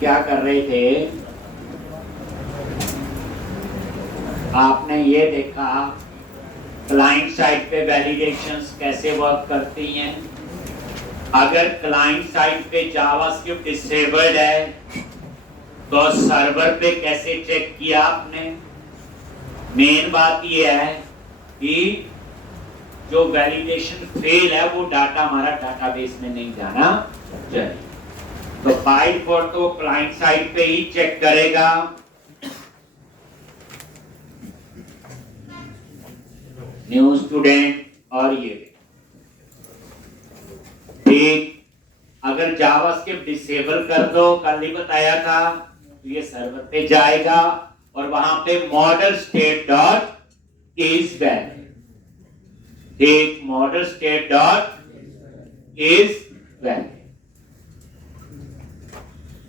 क्या कर रहे थे, आपने ये देखा क्लाइंट साइड पे वैलिडेशंस कैसे वर्क करती हैं। अगर क्लाइंट साइड पे जावास्क्रिप्ट डिसेबल्ड है तो सर्वर पे कैसे चेक किया आपने। मेन बात ये है कि जो वैलिडेशन फेल है वो डाटा हमारा डाटाबेस में नहीं जाना चाहिए। तो बाय डिफॉल्ट तो क्लाइंट साइड पे ही चेक करेगा। न्यू स्टूडेंट और ये ठीक, अगर जावास्क्रिप्ट डिसेबल कर दो, कल ही बताया था, तो ये सर्वर पे जाएगा और वहां पे model state dot is valid, ठीक, model state dot is valid,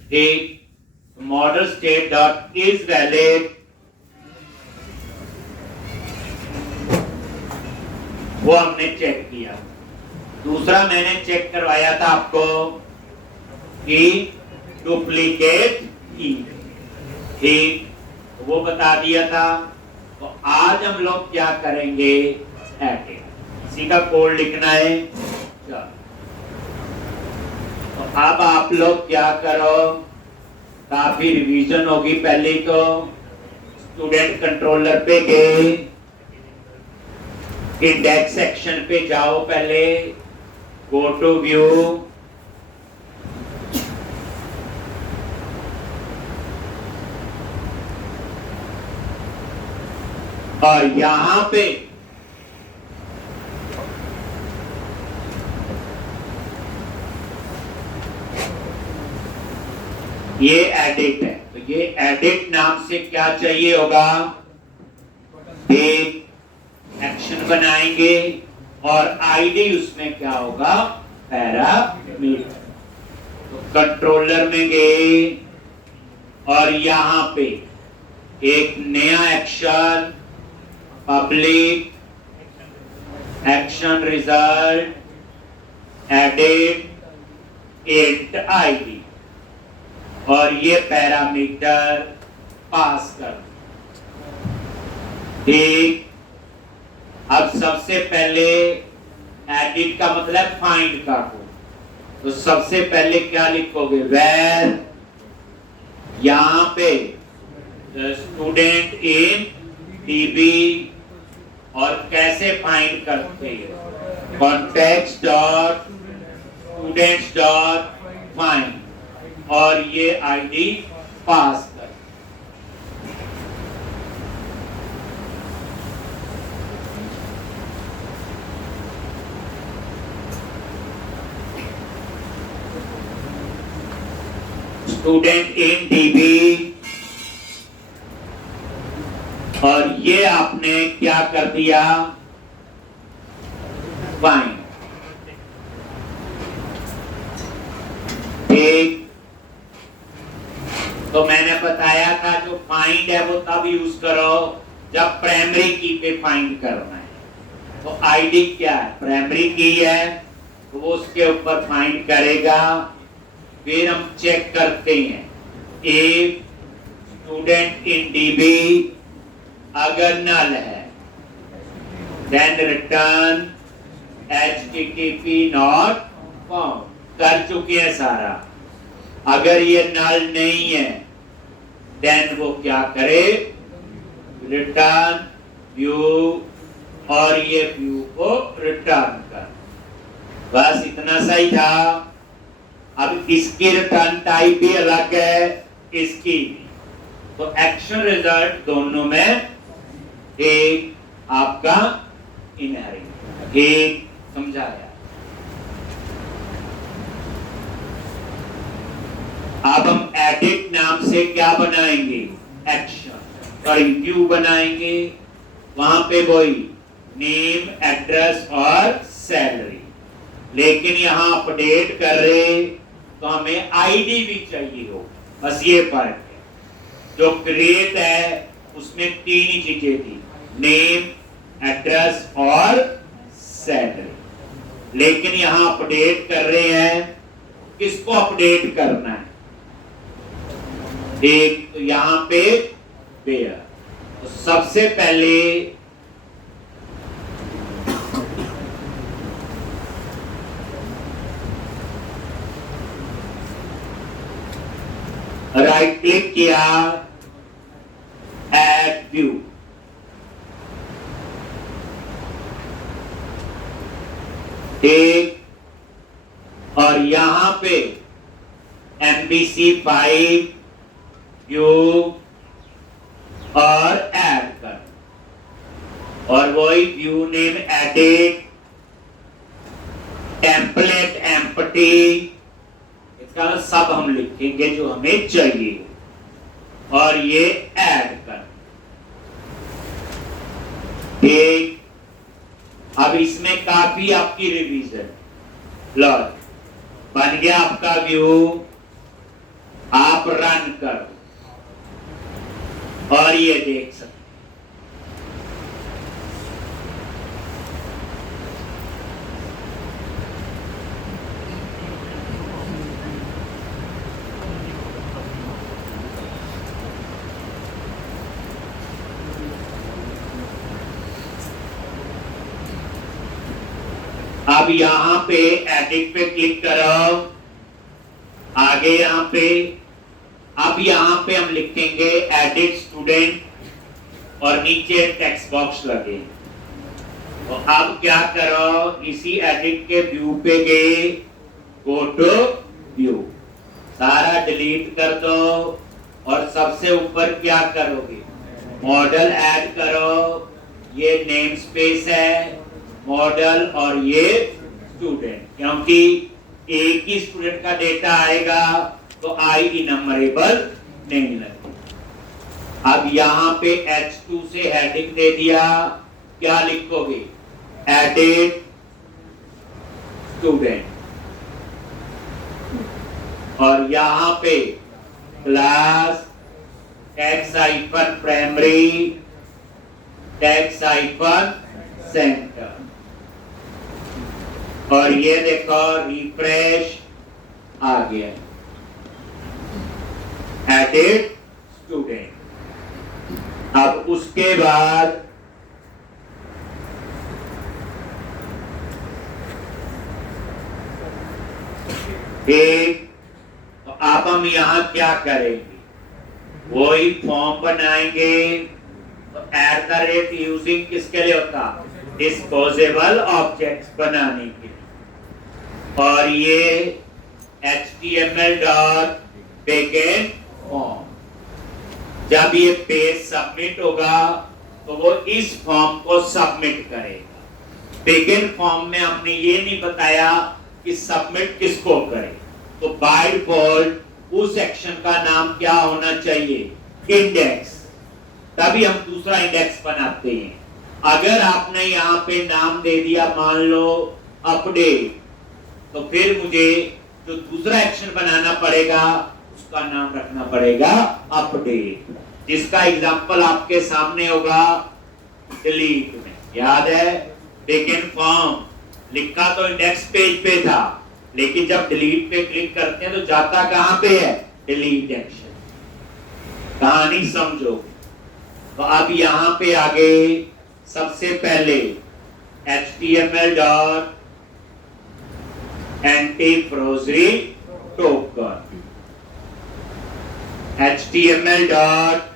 ठीक, model state dot is valid वो हमने चेक किया। दूसरा मैंने चेक करवाया था आपको कि डुप्लीकेट की, ठीक, वो बता दिया था। तो आज हम लोग क्या करेंगे, एडिट, इसी का कोड लिखना है। चलो, तो अब आप लोग क्या करो, काफी रिवीजन होगी। पहले तो स्टूडेंट कंट्रोलर पे गए, इंडेक्स सेक्शन पे जाओ, पहले गो टू व्यू, और यहां पे ये एडिट है। तो ये एडिट नाम से क्या चाहिए होगा, एक एक्शन बनाएंगे और आईडी उसमें क्या होगा, पैरामीटर। तो कंट्रोलर में गए और यहां पे एक नया action, public action result edit int ID, और ये पैरामीटर पास कर, ठीक। अब सबसे पहले एडिट का मतलब फाइंड का हो, तो सबसे पहले क्या लिखोगे, वेर, यहां पे स्टूडेंट इन डीबी, और कैसे फाइंड करते हैं, context dot students dot find, और ये आईडी पास कर। स्टूडेंट इन डीबी, और ये आपने क्या कर दिया, फाइंड, ठीक। तो मैंने बताया था जो फाइंड है वो तब यूज करो जब प्राइमरी की पे फाइंड करना है। तो आईडी क्या है, प्राइमरी की है, तो वो उसके ऊपर फाइंड करेगा। फिर हम चेक करते हैं, इफ स्टूडेंट इन डीबी अगर नल है, then return http not found, कर चुके हैं सारा। अगर ये नल नहीं है देन वो क्या करे, रिटर्न व्यू, और ये व्यू को रिटर्न कर। बस इतना सही था। अब इसकी रिटर्न टाइप भी अलग है, इसकी भी। तो एक्शन रिजल्ट दोनों में एक आपका इनहेरिट, एक समझाया। अब हम एडिट नाम से क्या बनाएंगे, एक्शन, सॉरी व्यू बनाएंगे। वहां पे वही नेम, एड्रेस और सैलरी, लेकिन यहां अपडेट कर रहे तो हमें आईडी भी चाहिए हो, बस ये फर्क है। जो क्रिएट है उसमें तीन ही चीजें थी, नेम, एड्रेस और सैलरी, लेकिन यहां अपडेट कर रहे हैं। किसको अपडेट करना है, तो अपडेट नाम से क्या बनाएंगे, एक्शन, और व्यू बनाएंगे। वहां पे वही नेम, एड्रेस और सैलरी, लेकिन यहां अपडेट कर रहे तो हमें आईडी भी चाहिए हो, बस ये फर्क है। जो क्रिएट है उसमें तीन ही चीजें थी, नेम, एड्रेस और सैलरी, लेकिन यहां अपडेट कर रहे हैं, किसको अपडेट करना है, एक तो यहां पे वेयर, तो सबसे पहले राइट क्लिक किया, ऐड व्यू, एक, और यहां पे MVC5 व्यू और ऐड कर, और वही view name edit, template empty, इसका सब हम लिखेंगे जो हमें चाहिए, और ये ऐड कर। ठीक, अब इसमें काफी आपकी रिवीजन, लो बन गया आपका व्यू, आप रन करो और ये देख सकते। अब यहां पे एडिट पे क्लिक करो, आगे यहां पे, अब यहां पे हम लिखेंगे एडिट स्टूडेंट और नीचे टेक्स्ट बॉक्स लगे। तो अब क्या करो, इसी एडिट के व्यू पे गए, गो टू व्यू, सारा डिलीट कर दो और सबसे ऊपर क्या करोगे, मॉडल ऐड करो, ये नेम स्पेस है मॉडल और ये स्टूडेंट, क्योंकि एक ही स्टूडेंट का डेटा आएगा तो आई इनमरेबल नहीं लगेगा। अब यहाँ पे H2 से हेडिंग दे दिया, क्या लिखोगे, एडिट स्टूडेंट, और यहाँ पे class tax hyphen primary tax hyphen centre, और ये देखो रिफ्रेश आ गया, एडिट स्टूडेंट। अब उसके बाद एक, तो अब हम यहां क्या करेंगे, वही फॉर्म बनाएंगे, तो एट द रेट यूजिंग किसके लिए होता, डिस्पोजेबल ऑब्जेक्ट्स बनाने के लिए, और ये HTML डॉट बैकएंड फॉर्म, जब ये पेज सबमिट होगा तो वो इस फॉर्म को सबमिट करेगा। बैकएंड फॉर्म में हमने ये नहीं बताया कि सबमिट किसको करें, तो बाय डिफॉल्ट उस सेक्शन का नाम क्या होना चाहिए, इंडेक्स, तभी हम दूसरा इंडेक्स बनाते हैं। अगर आपने यहाँ पे नाम दे दिया मान लो अपडेट, तो फिर मुझे जो दूसरा एक्शन बनाना पड़ेगा उसका नाम रखना पड़ेगा अपडेट, जिसका एग्जांपल आपके सामने होगा डिलीट में, याद है, बैकएंड फॉर्म लिखा तो इंडेक्स पेज पे था, लेकिन जब डिलीट पे क्लिक करते हैं तो जाता कहां पे है, डिलीट एक्शन। कहानी समझो, तो अब यहां पे आगे सबसे पहले HTML dot anti-forgery token, HTML dot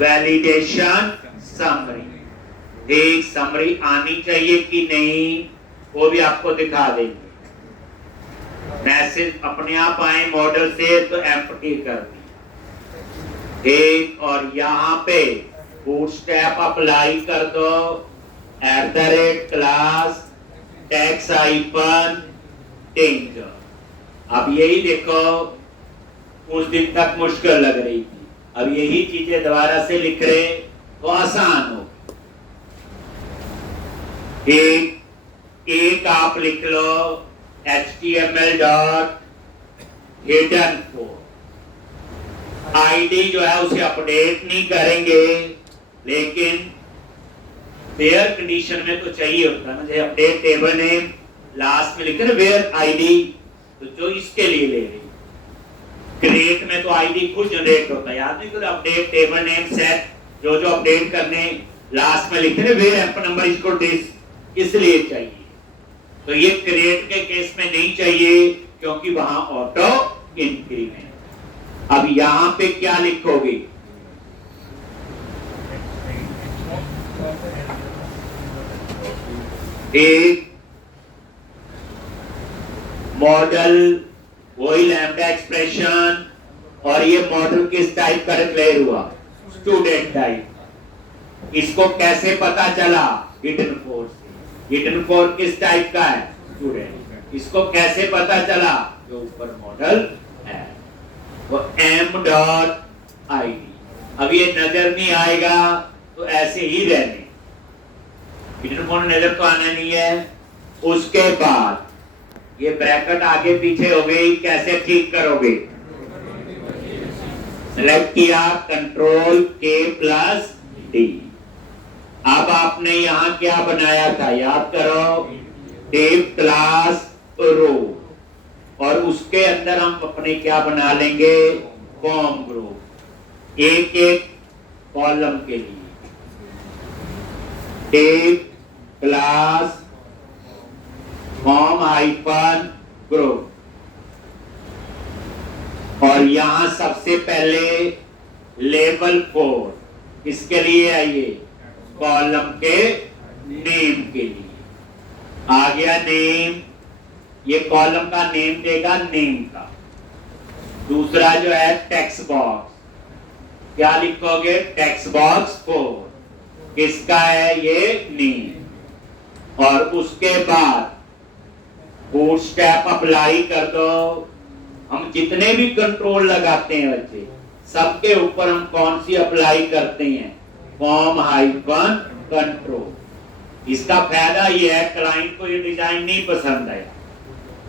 validation summary, एक समरी आनी चाहिए कि नहीं वो भी आपको दिखा देंगे, मैसेज अपने आप आए मॉडल से तो एम्प्टी कर दी, एक, और यहाँ पे बूटस्ट्रैप अप्लाई कर दो, at the rate class tax hyphen danger. अब यही देखो, कुछ दिन तक मुश्किल लग रही थी, अब यही चीजें दोबारा से लिख रहे तो आसान हो। एक आप लिख लो HTML dot hidden code, ID जो है उसे अपडेट नहीं करेंगे, लेकिन वेयर कंडीशन में तो चाहिए होता है ना, अपडेट टेबल नेम लास्ट में लिखे ना वेयर आईडी, तो जो इसके लिए ले रही, क्रिएट में तो आईडी खुद जनरेट होता है, याद नहीं, तो अपडेट टेबल नेम सेट जो जो अपडेट करने लास्ट में लिखते हैं वेयर एम्प नंबर इसको दिस, इसलिए चाहिए। तो ये क्रिएट के केस में नहीं चाहिए क्योंकि वहां ऑटो इंक्रीमेंट। अब यहां पे क्या लिखोगे, एक मॉडल वही लैम्डा एक्सप्रेशन, और ये मॉडल किस टाइप का डिक्लेयर हुआ, स्टूडेंट टाइप। इसको कैसे पता चला, हिडन फोर से। हिडन फोर किस टाइप का है, स्टूडेंट। इसको कैसे पता चला, जो ऊपर मॉडल है वो m.id। अब ये नजर नहीं आएगा तो ऐसे ही रहने, हिडन फोर नजर तो आना नहीं है। उसके बाद ये ब्रैकेट आगे पीछे हो गई, कैसे ठीक करोगे, सेलेक्ट किया कंट्रोल के प्लस डी। अब आपने यहां क्या बनाया था, याद करो, टेप क्लास रो, और उसके अंदर हम अपने क्या बना लेंगे, फॉर्म ग्रुप, एक एक कॉलम के लिए tape class form hyphen group. और यहां सबसे पहले लेवल 4 इसके लिए आइए, कॉलम के नेम के लिए आ गया नेम, ये कॉलम का नेम देगा नेम का। दूसरा जो है टेक्स्ट बॉक्स, क्या लिखोगे, टेक्स्ट बॉक्स 4 किसका है, ये नेम। और उसके बाद बूटस्ट्रैप अप्लाई कर दो। हम जितने भी कंट्रोल लगाते हैं बच्चे, सबके ऊपर हम कौन सी अप्लाई करते हैं, फॉर्म हाइफन कंट्रोल। इसका फायदा ये है, क्लाइंट को ये डिजाइन नहीं पसंद आया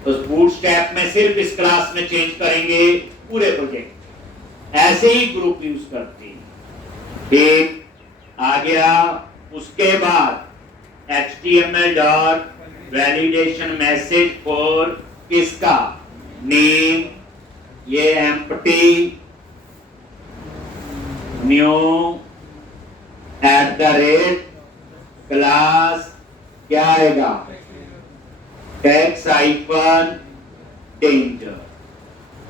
तो बूटस्ट्रैप में सिर्फ इस क्लास में चेंज करेंगे, पूरे प्रोजेक्ट ऐसे ही ग्रुप यूज करते हैं। ठीक आ गया। उसके बाद HTML dot validation message for किसका, नेम, ये एम्प्टी न्यू @ क्लास क्या आएगा, टेक्स्ट हाइफन डेंजर।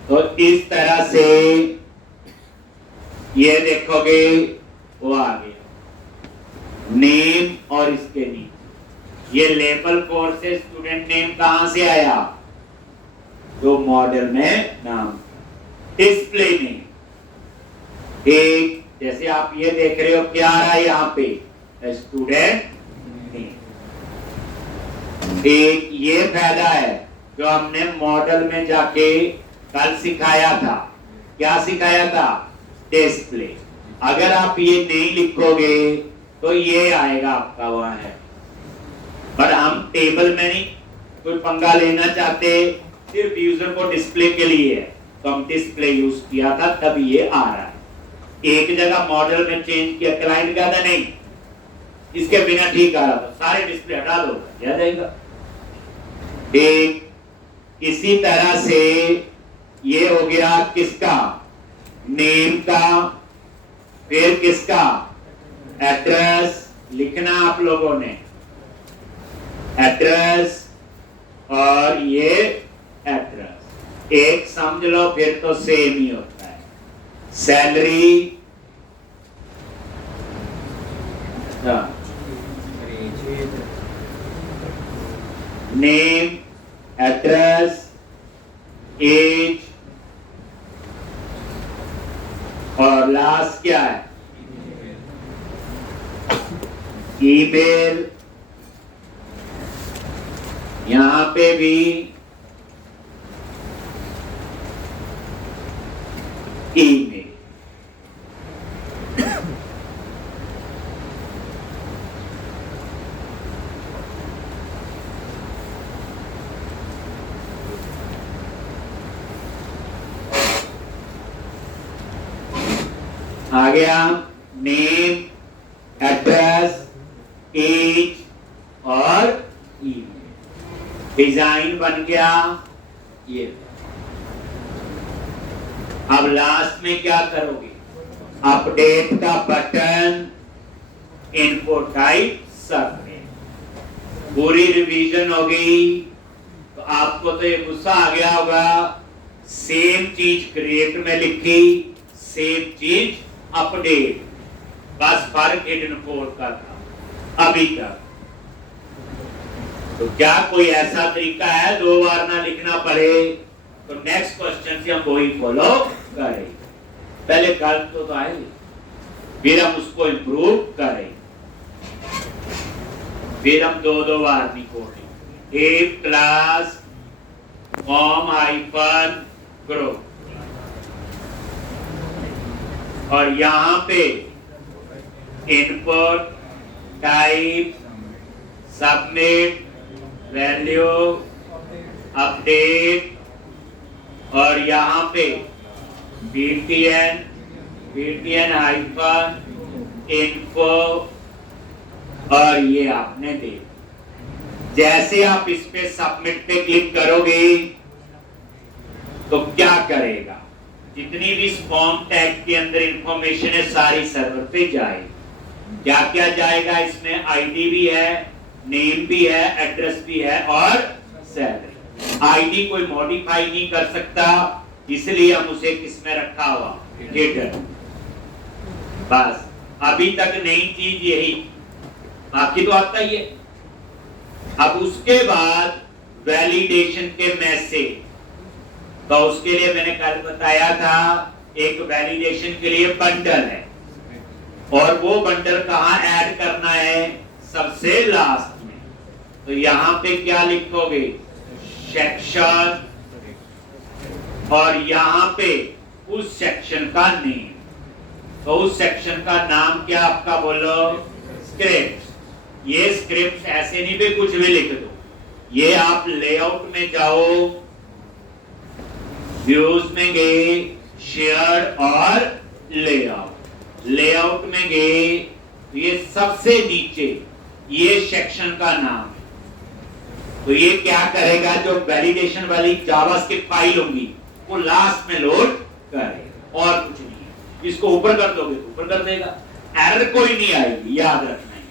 तो इस तरह से ये देखोगे वो आ गया नेम, और इसके नीचे ये लेवल 4 से स्टूडेंट नेम कहां से आया, जो मॉडल में नाम, डिस्प्ले नेम। एक जैसे आप ये देख रहे हो क्या आ रहा है यहाँ पे, स्टूडेंट नेम। एक ये फायदा है जो हमने मॉडल में जाके कल सिखाया था, क्या सिखाया था, डिस्प्ले। अगर आप ये नहीं लिखोगे तो ये आएगा आपका वहां है, पर हम टेबल में नहीं कोई पंगा लेना चाहते, सिर्फ यूजर को डिस्प्ले के लिए है, तो हम डिस्प्ले यूज किया था, तब ये आ रहा है। एक जगह मॉडल में चेंज किया, क्लाइंट का था नहीं, इसके बिना ठीक आ रहा था, सारे डिस्प्ले हटा दो, आ जाएगा। एक इसी तरह से ये हो गया किसका, नेम का, फिर किसका, एड्रेस लिखना आप लोगों ने, एड्रेस, और ये एड्रेस एक समझ लो, फिर तो सेम ही होता है। सैलरी, नेम, एड्रेस, एज, और लास्ट क्या है, ईमेल। यहां पे भी ईमेल। आ गया नेम, एड्रेस, एज और ईमेल। डिजाइन बन गया ये। अब लास्ट में क्या करोगे, अपडेट का बटन, इनफो टाइप सबमिट। पूरी रिवीजन हो गई। तो आपको तो ये गुस्सा आ गया होगा, सेम चीज क्रिएट में लिखी, सेम चीज अपडेट, बस फर्क हिडन कोड का था अभी तक। तो क्या कोई ऐसा तरीका है 2 बार ना लिखना पड़े? तो नेक्स्ट क्वेश्चन से हम वही फॉलो करें। पहले गलत तो आए, फिर हम उसको इंप्रूव करें, फिर हम 2 बार नहीं कोडेंगे। ए क्लास फॉर्म हाइफन ग्रुप, और यहां पे input type submit value update, और यहां पे btn हाइफन इन्फो, और ये आपने दे। जैसे आप इस पे सबमिट पे क्लिक करोगे तो क्या करेगा, जितनी भी इस फॉर्म टैग के अंदर इंफॉर्मेशन है सारी सर्वर पे जाएगी। क्या क्या जाएगा इसमें, आईडी भी है, नेम भी है, एड्रेस भी है और सैलरी। आईडी कोई मॉडिफाई नहीं कर सकता, इसलिए हम उसे किसमें रखा हुआ, हिडन। बस अभी तक नई चीज यही, बाकी तो आता ही है। अब उसके बाद वैलिडेशन के मैसेज, तो उसके लिए मैंने कल बताया था एक वैलिडेशन के लिए बंडल है, और वो बंडल कहां ऐड करना है, सबसे लास्ट में। तो यहां पे क्या लिखोगे, सेक्शन, और यहां पे उस सेक्शन का नेम। तो उस सेक्शन का नाम क्या आपका, बोलो स्क्रिप्ट। ये स्क्रिप्ट ऐसे नहीं भी कुछ भी लिख दो, ये आप लेआउट में जाओ, व्यूज में गए, शेयर और लेआउट, लेआउट में गए, ये सबसे नीचे ये सेक्शन का नाम है। तो ये क्या करेगा, जो वैलिडेशन वाली जावास्क्रिप्ट फाइल होगी वो लास्ट में लोड करेगा, और कुछ नहीं है। इसको ऊपर कर दोगे तो ऊपर कर देगा, एरर कोई नहीं आएगी, याद रखना है।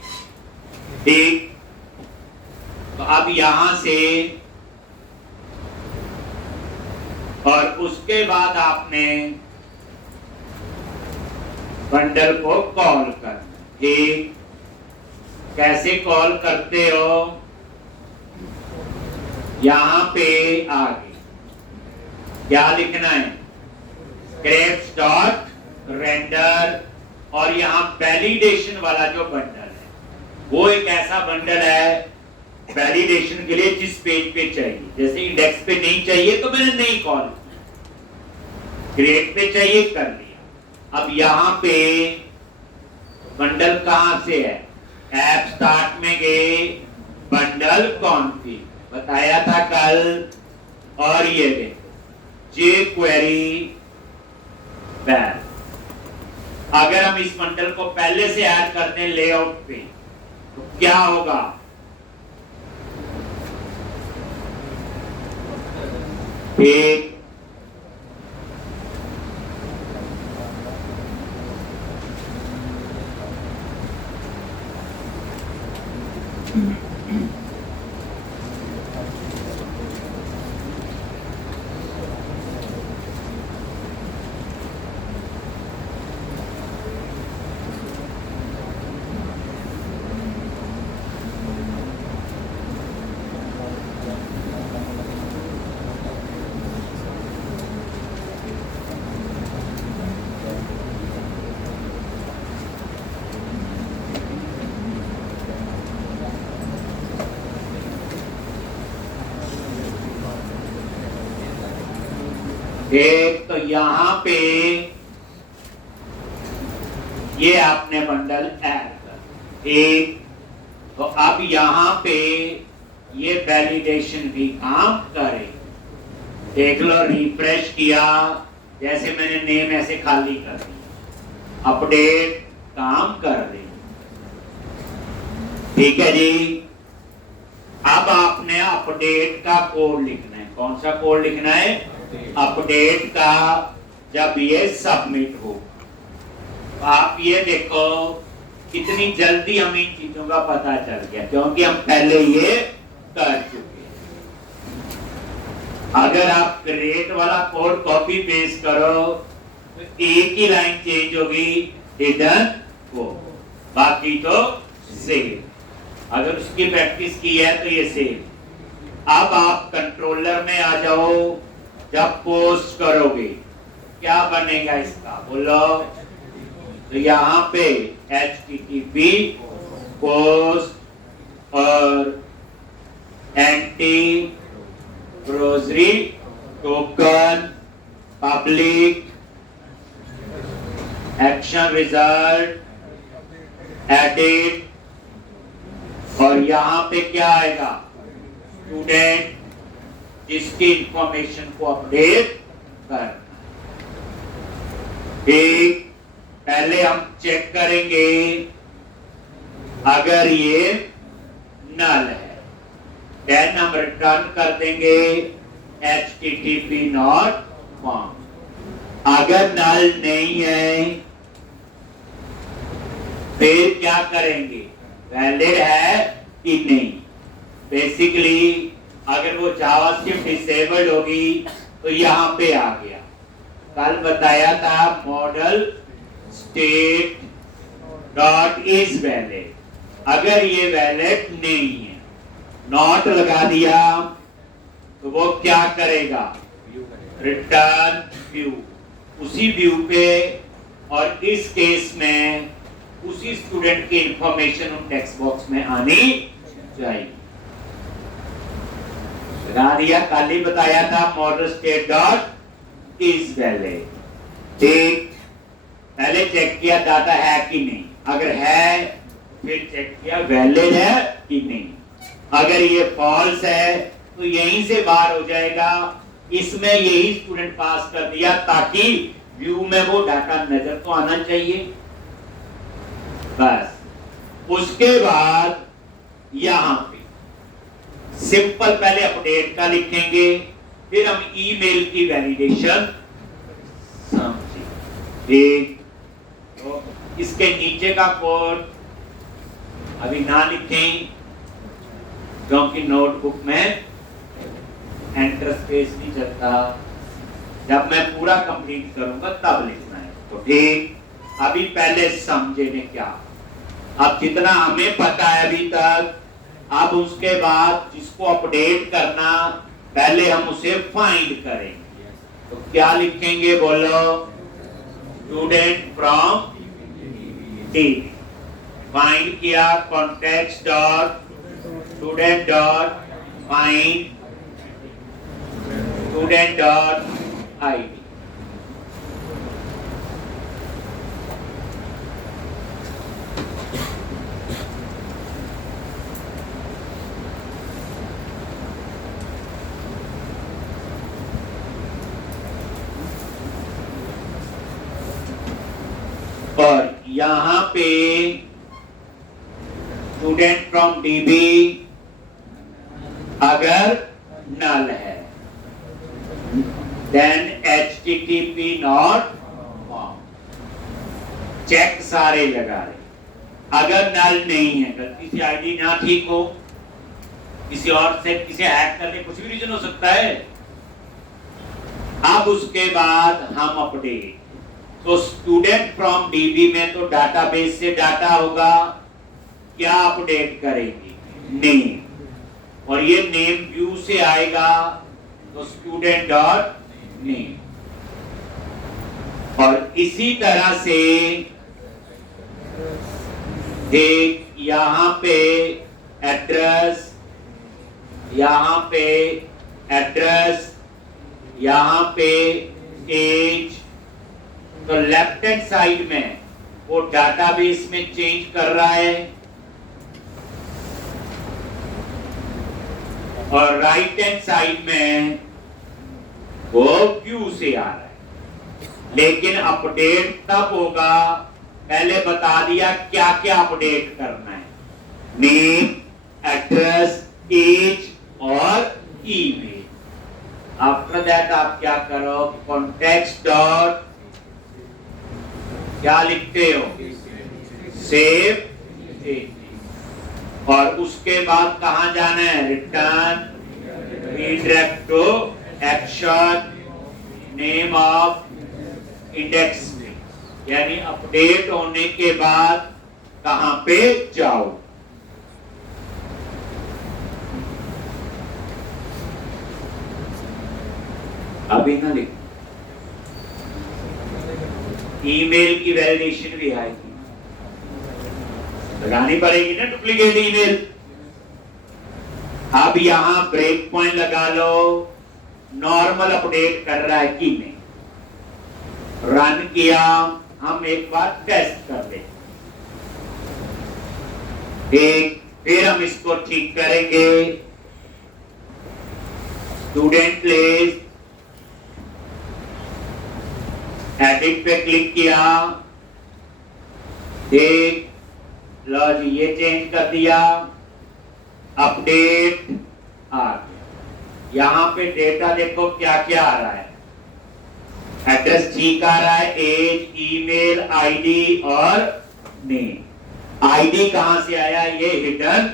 ठीक, तो अब यहां से, और उसके बाद आपने बंडल को कॉल करना। ठीक, कैसे कॉल करते हो, यहां पे आगे क्या लिखना है, स्क्रिप्ट्स डॉट रेंडर, और यहां वैलिडेशन वाला जो बंडल है वो एक ऐसा बंडल है वैलिडेशन के लिए जिस पेज पे चाहिए। जैसे इंडेक्स पे नहीं चाहिए तो मैंने नहीं कॉल किया, क्रिएट पे चाहिए कर लिया। अब यहां पे बंडल कहां से है, ऐप स्टार्ट में गए, बंडल कॉन्फिग बताया था कल, और ये देखो jQuery बैर। अगर हम इस बंडल को पहले से ऐड करते हैं लेआउट पे तो क्या होगा, एक तो यहां पे ये आपने बंडल ऐड कर एक, तो अब यहां पे ये वैलिडेशन भी काम करे। देख लो, रिफ्रेश किया, जैसे मैंने नेम ऐसे खाली कर दिया, अपडेट काम कर दे। ठीक है जी, अब आपने अपडेट का कोड लिखना है। कौन सा कोड लिखना है, अपडेट का जब ये सबमिट हो। आप ये देखो कितनी जल्दी हमें इन चीजों का पता चल गया, क्योंकि हम पहले ये कर चुके। अगर आप क्रिएट वाला कोड कॉपी पेस्ट करो तो एक ही लाइन चेंज होगी, हिडन वो, बाकी तो सेव। अगर उसकी प्रैक्टिस की है तो ये सेव। अब आप कंट्रोलर में आ जाओ, जब पोस्ट करोगे क्या बनेगा इसका बोलो। तो यहाँ पे HTTP पोस्ट और anti grocery token public action result edit, और यहाँ पे क्या आएगा स्टूडेंट, जिसकी इंफॉर्मेशन को अपडेट करना। ठीक, पहले हम चेक करेंगे अगर ये नल है, देन हम रिटर्न कर देंगे HTTP नॉट फाउंड। अगर नल नहीं है फिर क्या करेंगे, वैलिड है कि नहीं। बेसिकली अगर वो जावास्क्रिप्ट डिसेबल्ड होगी तो यहाँ पे आ गया। कल बताया था model state dot is valid, अगर ये वैलिड नहीं है, नॉट लगा दिया तो वो क्या करेगा, रिटर्न व्यू, उसी व्यू पे, और इस केस में उसी स्टूडेंट की इंफॉर्मेशन उन टेक्स्ट बॉक्स में आनी चाहिए। लगा दिया, कल ही बताया था model state dot is valid. ठीक, पहले चेक किया डाटा है कि नहीं, अगर है फिर चेक किया वैलिड है कि नहीं। अगर ये फॉल्स है तो यहीं से बाहर हो जाएगा, इसमें यही स्टूडेंट पास कर दिया ताकि व्यू में वो डाटा नजर तो आना चाहिए बस। उसके बाद यहां पे सिंपल पहले अपडेट का लिखेंगे, फिर हम ईमेल की वैलिडेशन समझेंगे। ठीक, तो इसके नीचे का कोड अभी ना लिखें क्योंकि नोटबुक में एंटर स्पेस नहीं चलता, जब मैं पूरा कंप्लीट करूंगा तब लिखना है। तो ठीक, अभी पहले समझे ने क्या, अब जितना हमें पता है अभी तक, अब उसके बाद जिसको अपडेट करना पहले हम उसे फाइंड करेंगे। तो क्या लिखेंगे बोलो, स्टूडेंट फ्रॉम टीवी, फाइंड किया context dot student dot find student dot ID. और यहां पे स्टूडेंट फ्रॉम डीबी अगर नल है then HTTP not found, check सारे लगा रहे। अगर नल नहीं है, गलती से आईडी ना ठीक हो, किसी और से किसे हैक करने कुछ भी रीजन हो सकता है। अब उसके बाद हम अपडेट, तो स्टूडेंट फ्रॉम डीबी में तो डाटाबेस से डाटा होगा, क्या अपडेट करेंगे, नेम, और ये नेम व्यू से आएगा तो स्टूडेंट डॉट नेम। और इसी तरह से एक यहां पे एड्रेस, यहां पे एड्रेस, यहां पे एज, तो लेफ्ट हैंड साइड में वो डाटाबेस में चेंज कर रहा है और राइट हैंड साइड में वो व्यू से आ रहा है। लेकिन अपडेट तब होगा, पहले बता दिया क्या क्या अपडेट करना है, नेम, एड्रेस, एज और ईमेल। आफ्टर दैट आप क्या करो, कॉन्टेक्स्ट डॉट क्या लिखते हो, सेव चेंजेस, और उसके बाद कहां जाना है, return redirect to action name of index में, यानी अपडेट होने के बाद कहां पे जाओ। अभी ना लिख, ईमेल की वैलिडेशन भी आएगी, लगानी पड़ेगी ना डुप्लीकेट ईमेल। अब यहां ब्रेक पॉइंट लगा लो, नॉर्मल अपडेट कर रहा है कि नहीं, रन किया, हम एक बार टेस्ट कर ले, फिर हम इसको ठीक करेंगे। स्टूडेंट प्लेस, एडिट पे क्लिक किया, देख लो जी ये चेंज कर दिया, अपडेट आ गया। यहां पे डेटा देखो क्या क्या आ रहा है, एड्रेस ठीक आ रहा है, एज, ईमेल, आईडी और नेम। आईडी कहां से आया, ये हिडन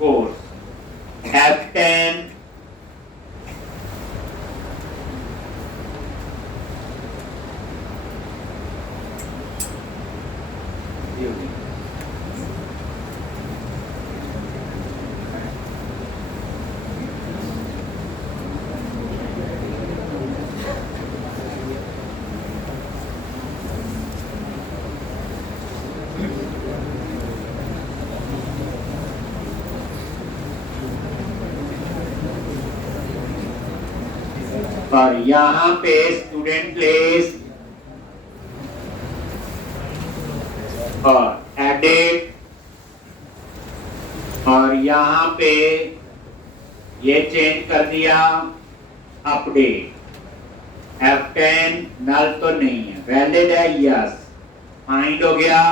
कोर्स, F10 और यहां पे स्टूडेंट प्लेस और एडिट, और यहां पे ये चेंज कर दिया, अपडेट, F10 नल तो नहीं है, वैलिड है, यस, फाइंड हो गया,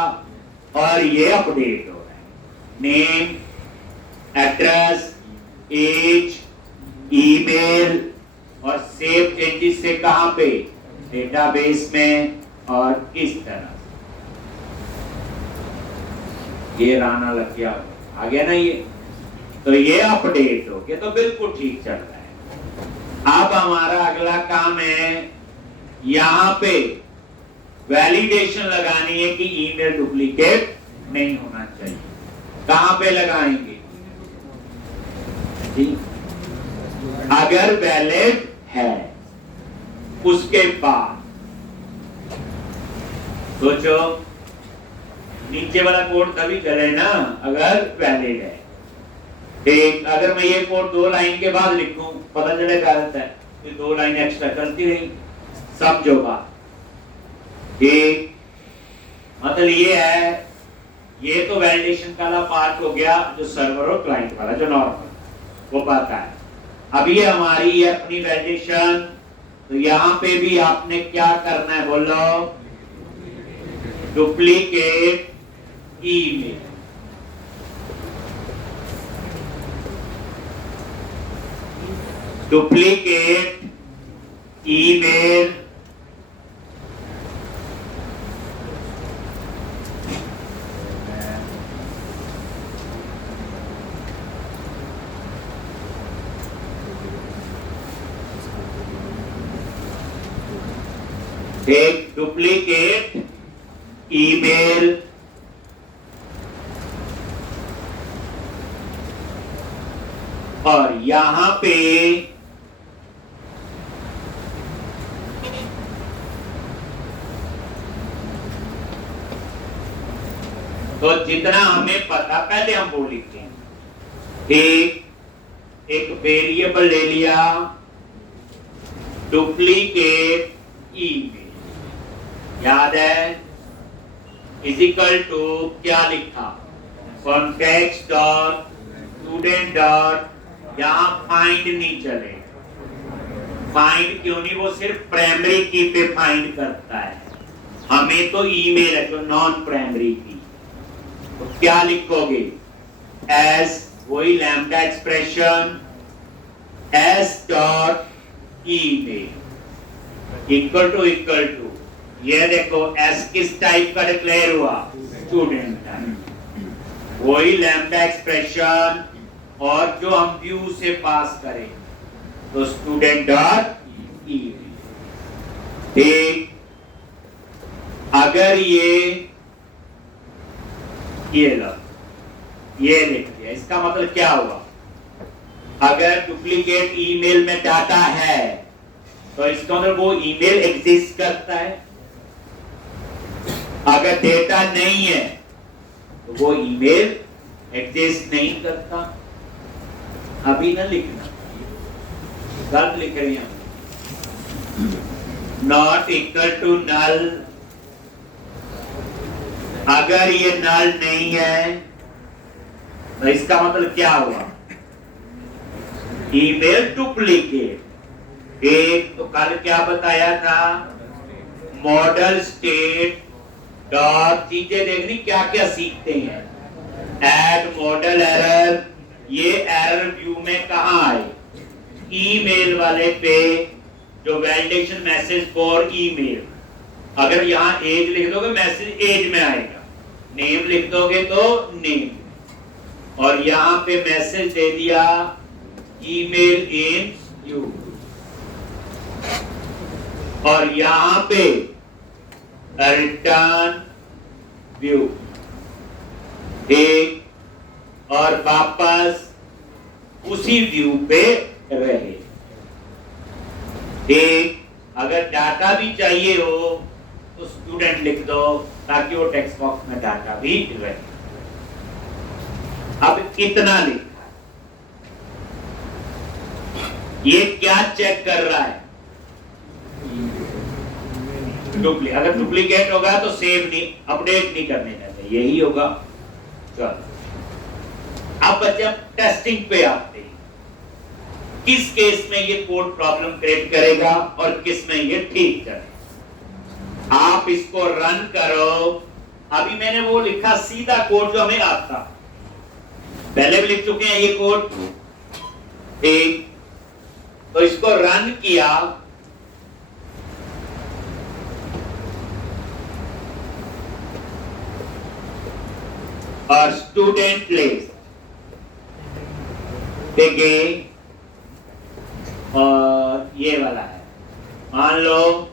और ये अपडेट हो रहा है, नेम, एड्रेस, एज, ईमेल, और सेव चेंजेस से कहां पे, डेटाबेस में, और इस तरह ये राना लग गया, आ गया ना ये, तो ये अपडेट हो गया, तो बिल्कुल ठीक चल रहा है। अब हमारा अगला काम है, यहां पे वैलिडेशन लगानी है कि ईमेल डुप्लीकेट नहीं होना चाहिए। कहां पे लगाएंगे, अगर वैलिड है, उसके बाद सोचो, नीचे वाला कोड तभी चले ना अगर वैलिड है। एक अगर मैं ये कोड 2 लाइन के बाद लिखूं, पता चले गलत है, तो 2 लाइन एक्स्ट्रा चलती रही, समझो बात। एक मतलब ये है, ये तो वैलिडेशन वाला पार्ट हो गया, जो सर्वर और क्लाइंट वाला, जो नॉर्मल वो पता है। अब ये हमारी अपनी वैलिडेशन, तो यहां पे भी आपने क्या करना है, बोलो, डुप्लीकेट ईमेल, डुप्लीकेट ईमेल, एक डुप्लीकेट ईमेल, और यहां पे तो जितना हमें पता, पहले हम वो लिखते हैं, एक वेरिएबल ले लिया, डुप्लीकेट ईमेल, याद है, इज इक्वल टू क्या लिखा, कॉन्टेक्स्ट डॉट स्टूडेंट डॉट, यहां फाइंड नहीं चले, फाइंड क्यों नहीं, वो सिर्फ प्राइमरी की पे फाइंड करता है, हमें तो ईमेल है जो नॉन प्राइमरी की, तो क्या लिखोगे, एस, वही lambda expression, S dot email equal to ये देखो एस किस टाइप का डिक्लेयर हुआ, स्टूडेंट टाइप। वही लैम्डा एक्सप्रेशन और जो हम व्यू से पास करें तो स्टूडेंट डॉट ईमेल। ठीक, अगर ये लो ये लिख दिया, इसका मतलब क्या हुआ, अगर डुप्लीकेट ईमेल में डाटा है तो इसका मतलब वो ईमेल एग्जिस्ट करता है। अगर डेटा नहीं है तो वो ईमेल एग्जिस्ट नहीं करता। अभी ना लिखना, गलत लिख रही हैं, नॉट इक्वल टू नल। अगर ये नल नहीं है तो इसका मतलब क्या हुआ, ईमेल डुप्लीकेट। एक तो कल क्या बताया था, मॉडल स्टेट डॉट चीजें देखनी क्या क्या सीखते हैं, ऐड मॉडल एरर। ये एरर व्यू में कहां आए, ईमेल वाले पे, जो वैलिडेशन मैसेज फॉर ईमेल। अगर यहां एज लिख दोगे मैसेज एज में आएगा, नेम लिख दोगे तो नेम, और यहां पे मैसेज दे दिया ईमेल इन यू, और यहां पे रिटर्न व्यू एक, और वापस उसी व्यू पे रहे। एक, अगर डाटा भी चाहिए हो तो स्टूडेंट लिख दो ताकि वो टेक्स्ट बॉक्स में डाटा भी रहे। अब इतना लिखा, ये क्या चेक कर रहा है, डुप्लीकेट। अगर डुप्लीकेट होगा तो सेव नहीं, अपडेट नहीं करने देते, यही होगा। चलो अब बच्चे हम टेस्टिंग पे आते हैं, किस केस में ये कोड प्रॉब्लम क्रिएट करेगा और किस में ये ठीक करेगा। आप इसको रन करो। अभी मैंने वो लिखा सीधा कोड जो हमें आता, पहले भी लिख चुके हैं ये कोड। ठीक, तो इसको रन किया, और स्टूडेंट लिस्ट पे गए, और ये वाला है, मान लो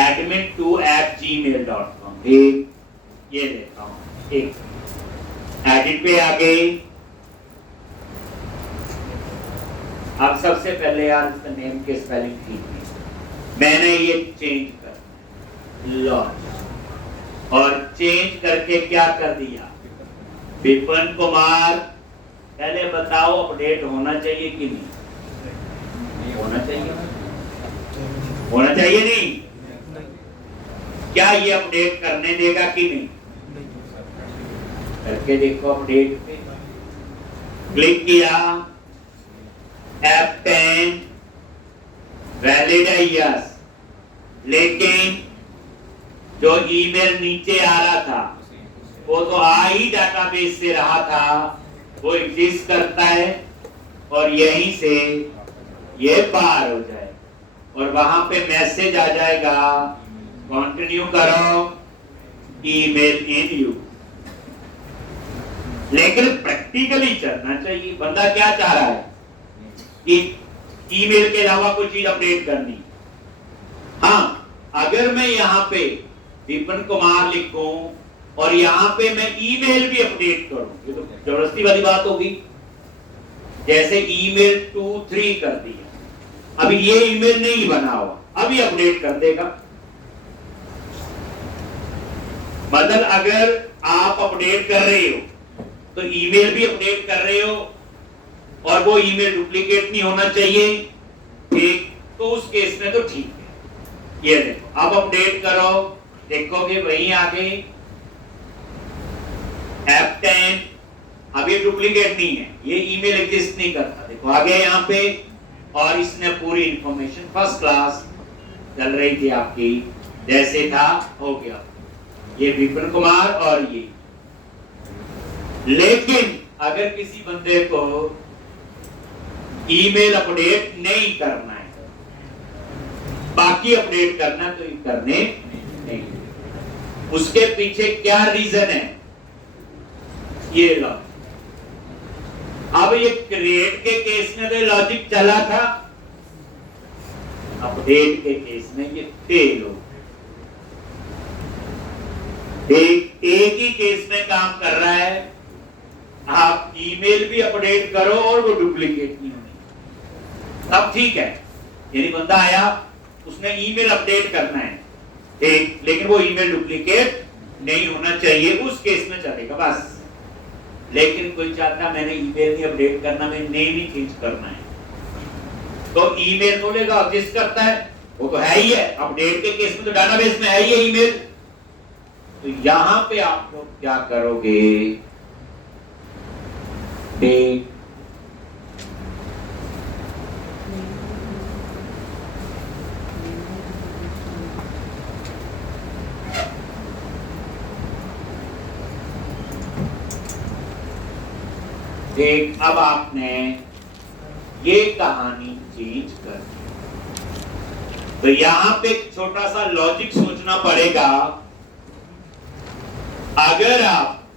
admin2@gmail.com। ये देता हूं, एक एडिट पे आ गई। अब सबसे पहले यार इसका नेम के स्पेलिंग ठीक नहीं, मैंने ये चेंज कर लॉन्च, और चेंज करके क्या कर दिया, विपिन कुमार। पहले बताओ अपडेट होना चाहिए कि नहीं होना चाहिए, होना चाहिए नहीं, क्या ये अपडेट करने देगा कि नहीं, करके देखो। अपडेट पे क्लिक किया, F10 वैलिड है यस, लेकिन जो ईमेल नीचे आ रहा था वो तो आ ही डाटाबेस से रहा था, वो एग्जिस्ट करता है, और यहीं से ये पार हो जाए और वहां पे मैसेज आ जाएगा कंटिन्यू करो ईमेल इन यू। लेकिन प्रैक्टिकली चलना चाहिए। बंदा क्या चाह रहा है कि ईमेल के अलावा कोई चीज अपडेट करनी। हाँ, अगर मैं यहाँ पे विपिन कुमार लिखूं और यहाँ पे मैं ईमेल भी अपडेट करूं, ये तो जबरदस्ती वाली बात होगी। जैसे ईमेल 2-3 कर दिया, अभी ये ईमेल नहीं बना हुआ, अभी अपडेट कर देगा। मतलब अगर आप अपडेट कर रहे हो तो ईमेल भी अपडेट कर रहे हो, और वो ईमेल डुप्लीकेट नहीं होना चाहिए, ठीक, तो उस केस में तो ठीक है। ये देखो, अब अपडेट करो, देखोगे वहीं आ गई F10। अब ये डुप्लीकेट नहीं है, ये ईमेल एग्जिस्ट नहीं करता, देखो आ गया यहाँ पे, और इसने पूरी इंफॉर्मेशन फर्स्ट क्लास चल रही थी आपकी, जैसे था हो गया ये विपिन कुमार और ये। लेकिन अगर किसी बंदे को ईमेल अपडेट नहीं करना बाकी अपडेट करना तो ये करने नहीं। उसके पीछे क्या रीजन है, ये लॉजिक। अब ये क्रिएट के केस में तो लॉजिक चला था, अपडेट के केस में ये फेल हो। एक ही केस में काम कर रहा है, आप ईमेल भी अपडेट करो और वो डुप्लीकेट नहीं होनी, तब ठीक है। यानी बंदा आया, उसने ईमेल अपडेट करना है एक, लेकिन वो ईमेल डुप्लीकेट नहीं होना चाहिए, उस केस में चलेगा बस। लेकिन कोई चाहता मैंने ईमेल नहीं अपडेट करना, मैं नेम ही चेंज करना है, तो ईमेल बोलेगा एग्जिस्ट करता है, वो तो है ही है। अपडेट के केस में तो डाटाबेस में है ही ईमेल। तो यहां पे आप लोग क्या करोगे, देख अब आपने ये कहानी चेंज कर दी। तो यहां पे एक छोटा सा लॉजिक सोचना पड़ेगा। अगर आप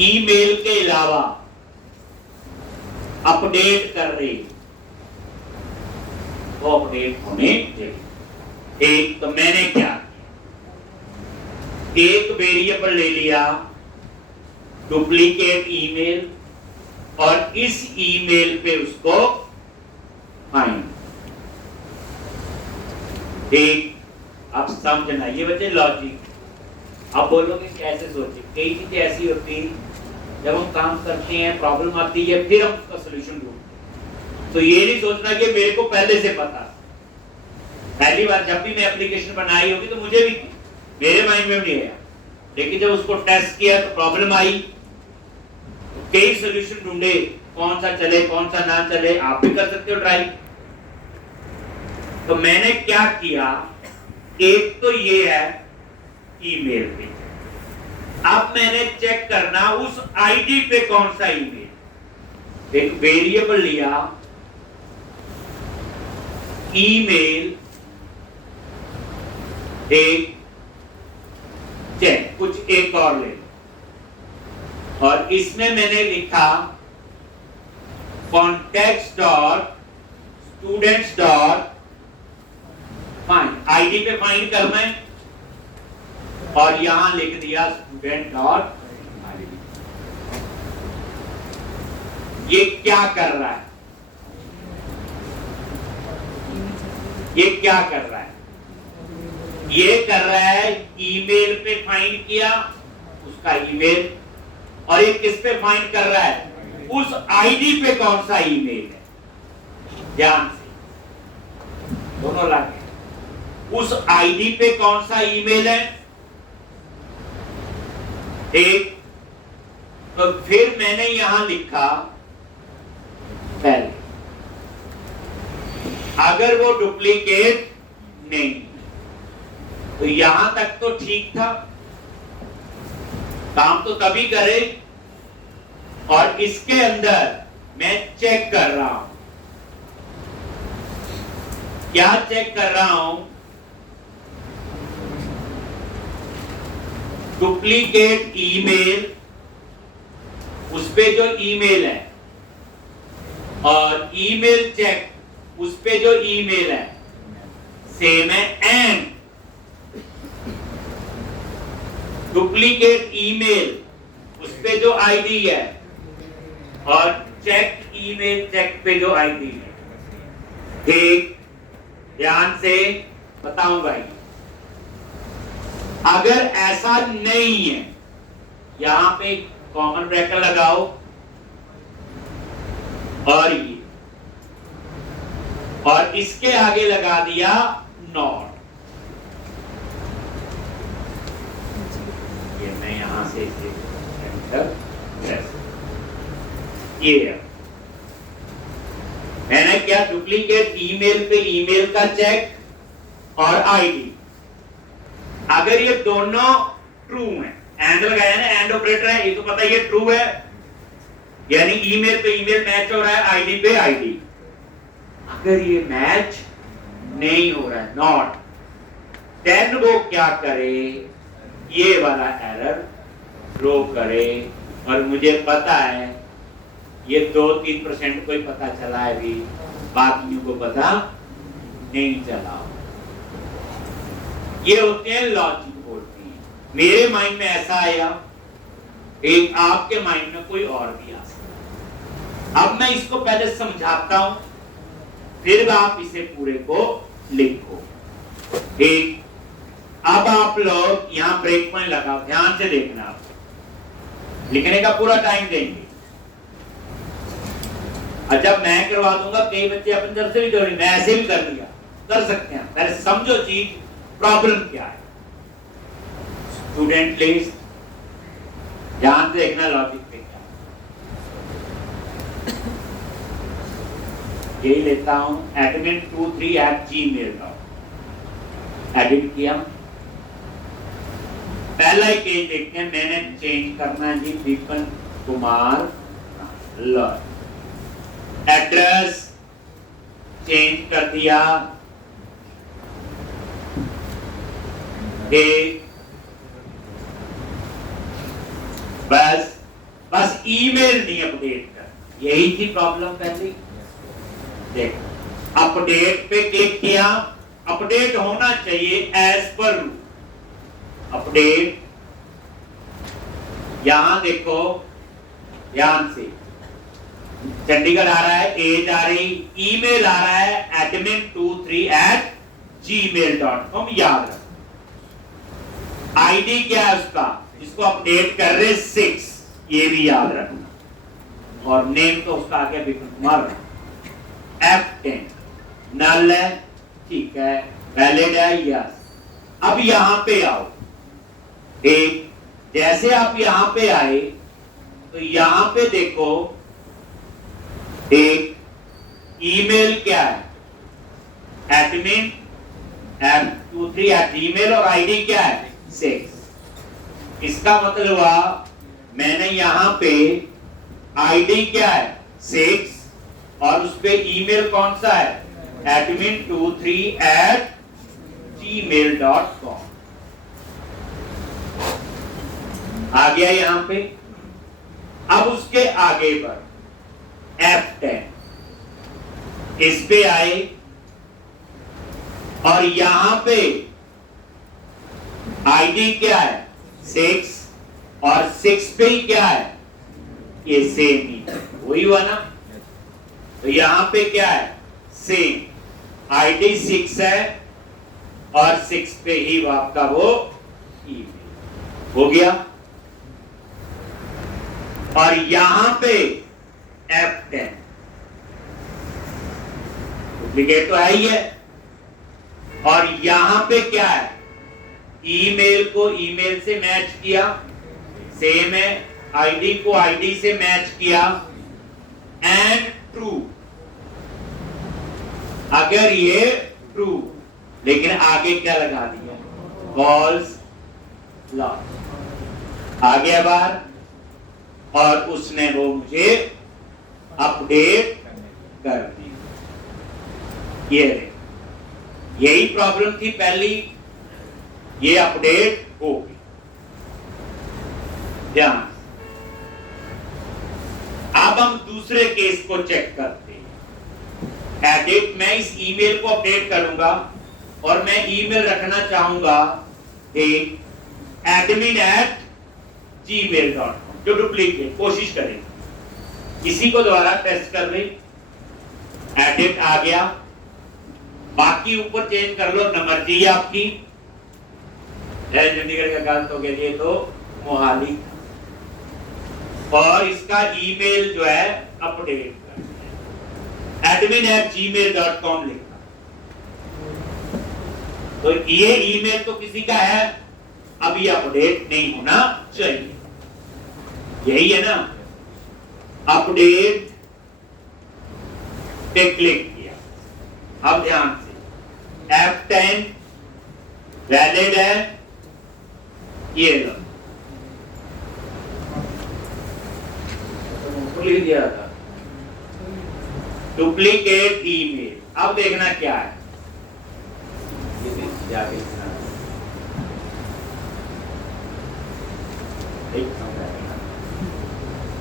ईमेल के अलावा अपडेट कर रहे वो अपडेट होने चाहिए। एक तो मैंने क्या किया, एक वेरिएबल ले लिया डुप्लीकेट ईमेल, और इस ईमेल पे उसको फाइंड। एक आप समझना, ये बच्चे लॉजिक। आप बोलोगे कैसे सोचे, कई चीजें ऐसी होती है जब हम काम करते हैं प्रॉब्लम आती है, फिर हम उसका सलूशन ढूंढते। तो ये नहीं सोचना कि मेरे को पहले से पता। पहली बार जब भी मैं एप्लीकेशन बनाई होगी तो मुझे भी मेरे माइंड में नहीं आया, लेकिन जब उसको टेस्ट किया तो प्रॉब्लम आई, कई सॉल्यूशन ढूंढे, कौन सा चले कौन सा ना चले। आप भी कर सकते हो ट्राई। तो मैंने क्या किया, एक तो ये है ईमेल पे, अब मैंने चेक करना उस आईडी पे कौन सा ईमेल। एक वेरिएबल लिया ईमेल, एक चेक, कुछ एक और ले, और इसमें मैंने लिखा context dot students dot find, ID पे फाइंड करना है, और यहां लिख दिया स्टूडेंट डॉट आईडी। ये क्या कर रहा है, ये क्या कर रहा है, ये कर रहा है ईमेल पे फाइंड किया उसका ईमेल, और ये किस पे फाइंड कर रहा है, उस आईडी पे कौन सा ईमेल है। ध्यान से दोनों लागे, उस आईडी पे कौन सा ईमेल है एक। तो फिर मैंने यहां लिखा पहले, अगर वो डुप्लीकेट नहीं, तो यहां तक तो ठीक था, काम तो तभी करे। और इसके अंदर मैं चेक कर रहा हूं, क्या चेक कर रहा हूं, डुप्लीकेट ईमेल, उस पे जो ईमेल है, और ईमेल चेक उस पे जो ईमेल है सेम है, एंड डुप्लीकेट ईमेल उस पे जो आईडी है और चेक ईमेल चेक पे जो आईडी है। ठीक, ध्यान से बताऊंगा। अगर ऐसा नहीं है, यहां पे कॉमन ब्रैकेट लगाओ, और ये, और इसके आगे लगा दिया नॉट। ये मैं यहां से ये है। मैंने क्या, डुप्लीकेट ईमेल पे ईमेल का चेक और आईडी, अगर ये दोनों ट्रू हैं, एंड लगाया ना, एंड ऑपरेटर है, ये तो पता ये ट्रू है, यानी ईमेल पे ईमेल मैच हो रहा है, आईडी पे आईडी। अगर ये मैच नहीं हो रहा है, नॉट। देन वो क्या करे, ये वाला एरर थ्रो करे। और मुझे पता है ये 2-3% को ही पता चला है, अभी बाकियों को पता नहीं चला। ये होते हैं लॉजिक बोलते हैं। मेरे माइंड में ऐसा आया, एक आपके माइंड में कोई और भी आ सकता। अब मैं इसको पहले समझाता हूं, फिर आप इसे पूरे को लिखो। ठीक, अब आप लोग यहां ब्रेक पॉइंट लगाओ, ध्यान से देखना। आप लिखने का पूरा टाइम देंगे। अच्छा, मैं करवा दूंगा, कई बच्चे अपनी तरफ से भी करेंगे, मैं ऐसे भी कर लिया, कर सकते हैं। पहले समझो चीज, प्रॉब्लम क्या है। स्टूडेंट प्लीज ध्यान से देखना, लॉजिक पे क्या यही लेता हूं, admin23@gmail.com एडिट किया। पहला ही पेज देखते हैं, मैंने चेंज करना है जी, Vipin Kumar law. Address change कर दिया, बस ईमेल नहीं अपडेट कर, यही थी प्रॉब्लम पहले। देख, अपडेट पे क्लिक किया, अपडेट होना चाहिए एज पर रूल। अपडेट, यहां देखो ध्यान से, चंडीगढ़ आ रहा है, एज आ रही, ईमेल आ रहा है admin23@gmail.com। याद रखो, आईडी क्या है उसका, इसको अपडेट कर रहे 6, ये भी याद रखना। और नेम तो उसका आ गया विपिन कुमार। F10 नल है, ठीक है, वैलिड है, यस। अब यहां पे आओ, एक जैसे आप यहां पे आए तो यहां पे देखो, एक ईमेल क्या है, admin23@gmail, और आईडी क्या है 6। इसका मतलब हुआ मैंने यहां पे आईडी क्या है 6 और उस पे ईमेल कौन सा है admin23@gmail.com आ गया यहां पे। अब उसके आगे पर F10 इस पे आए और यहां पे आईडी क्या है 6 और 6 पे ही क्या है, ये सेम ही वही हुआ ना। तो यहां पे क्या है, सेम आईडी 6 है और 6 पे ही आपका वो ईमेल हो गया। और यहां पे F10 डुप्लीकेट तो है ही है, और यहां पे क्या है, ईमेल को ईमेल से मैच किया, सेम है, आईडी को आईडी से मैच किया, एंड ट्रू। अगर ये ट्रू, लेकिन आगे क्या लगा दिया, फॉल्स लॉस आ गया बाहर, और उसने वो मुझे अपडेट कर दी। यही प्रॉब्लम थी पहली, ये अपडेट हो गई। ध्यान, अब हम दूसरे केस को चेक करते हैं। एडिट, मैं इस ईमेल को अपडेट करूंगा और मैं ईमेल रखना चाहूंगा admin@gmail.com, जो डुप्लीकेट, कोशिश करें इसी को दोबारा टेस्ट कर ले। एडिट आ गया, बाकी ऊपर चेंज कर लो, नंबर चाहिए आपकी, चंडीगढ़ का गलत हो गया, ये तो मोहाली, और इसका ईमेल जो है अपडेट admin@gmail.com लिखा। तो ये ईमेल तो किसी का है, अब ये अपडेट नहीं होना चाहिए, यही है ना। अपडेट पे क्लिक किया, अब ध्यान से, F10 वैलिड है, ये लो लिख दिया था, डुप्लीकेट ईमेल। अब देखना क्या है, जाके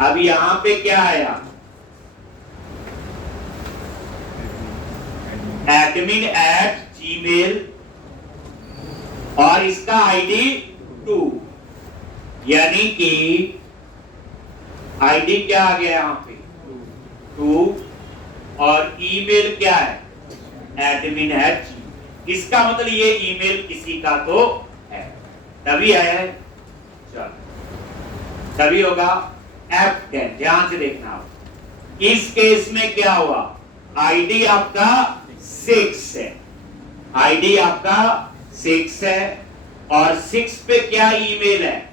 अब यहां पे क्या आया, admin@gmail और इसका आईडी 2, यानी कि आईडी क्या आ गया यहां पे 2 और ईमेल क्या है admin@gmail। इसका मतलब ये ईमेल किसी का तो है, तभी आया है। चलो तभी होगा F10। ध्यान से देखना आप, इस केस में क्या हुआ, आईडी आपका 6 है, आईडी आपका 6 है और 6 पे क्या ईमेल है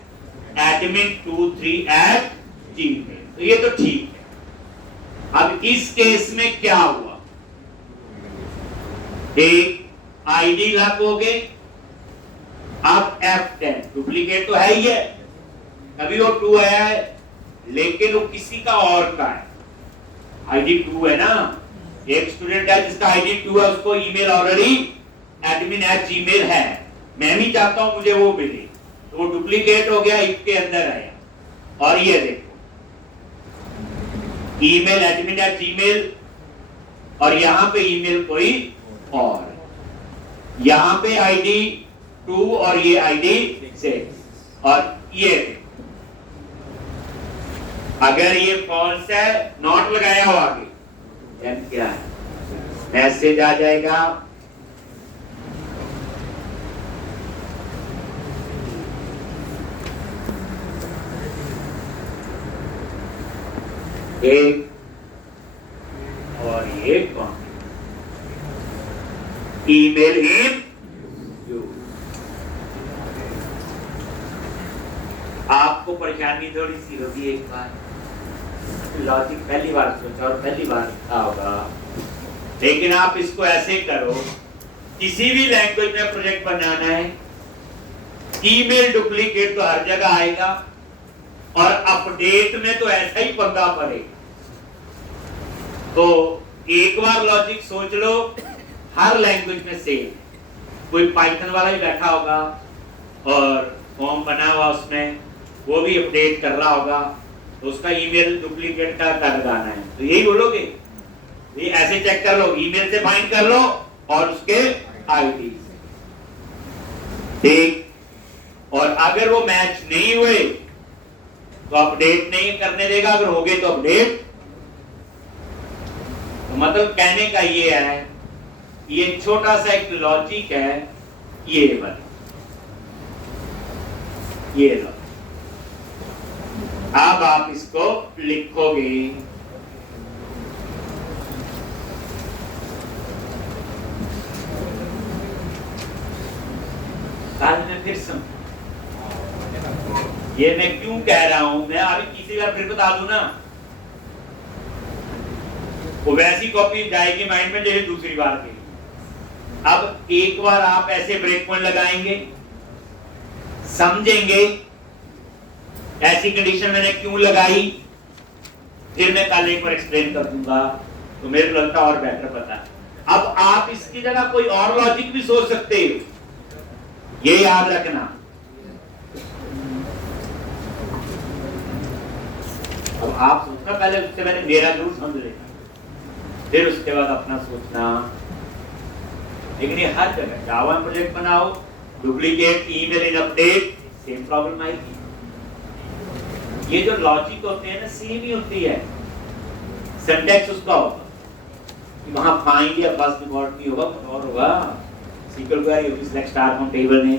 admin23@gmail, तो ये तो ठीक है। अब इस केस में क्या हुआ, एक आईडी लॉक हो गए, अब F10 डुप्लीकेट तो है ही है, अभी वो 2 आया है लेकिन वो किसी का और का है, आईडी 2 है ना, एक स्टूडेंट है जिसका आईडी 2 है, उसको ईमेल ऑलरेडी admin@gmail है, मैं भी चाहता हूं मुझे वो मिले, तो वो डुप्लीकेट हो गया, इसके अंदर आया। और ये देखो ईमेल admin@gmail और यहां पे ईमेल कोई और, यहां पे आईडी 2 और ये आईडी 6 और ये अगर ये फॉल्स है, नॉट लगाया हो आगे, देन क्या है, मैसेज आ जाएगा एक और ये कौन, ईमेल हिम यू। आपको परेशानी थोड़ी सी होगी, एक बार लॉजिक पहली बार सोचा और पहली बार लिखा होगा, लेकिन आप इसको ऐसे करो, किसी भी लैंग्वेज में प्रोजेक्ट बनाना है, ईमेल डुप्लीकेट तो हर जगह आएगा और अपडेट में तो ऐसा ही पंगा पड़ेगा। तो एक बार लॉजिक सोच लो, हर लैंग्वेज में सेम, कोई पाइथन वाला ही बैठा होगा और फॉर्म बना हुआ उसमें, वो भी अपडेट कर रहा होगा, तो उसका ईमेल डुप्लीकेट का कर लगाना है, तो यही बोलोगे, ये ऐसे चेक कर लो, ईमेल से फाइंड कर लो और उसके आईडी, ठीक। और अगर वो मैच नहीं हुए तो अपडेट नहीं करने देगा, अगर हो गए तो अपडेट। तो मतलब कहने का ये है, ये छोटा सा एक लॉजिक है, ये वाला, ये लो, अब आप इसको लिखोगे, कल में फिर ये मैं क्यों कह रहा हूं, मैं अभी तीसरी बार फिर बता दूं ना, वो वैसी कॉपी जाएगी माइंड में जैसे दूसरी बार की। अब एक बार आप ऐसे ब्रेक पॉइंट लगाएंगे, समझेंगे ऐसी कंडीशन मैंने क्यों लगाई, फिर मैं कल एक बार एक्सप्लेन कर दूंगा, तो मेरे को लगता और बेटर पता है। अब आप इसकी जगह कोई और लॉजिक भी सोच सकते हो, ये याद रखना। अब आप सोचना पहले, उससे मैंने मेरा जरूर समझ लेना, फिर उसके बाद अपना सोचना। लेकिन ये हर जगह जावा में प्रोजेक्ट बनाओ, duplicate email in update, same problem आएगी। ये जो लॉजिक होते हैं ना, सेम ही होती है, सिंटैक्स उसका होगा कि वहां फाइंड या फर्स्ट रिकॉर्ड नहीं होगा, कुछ और होगा, सीक्वल क्वेरी होगी, select star from table name,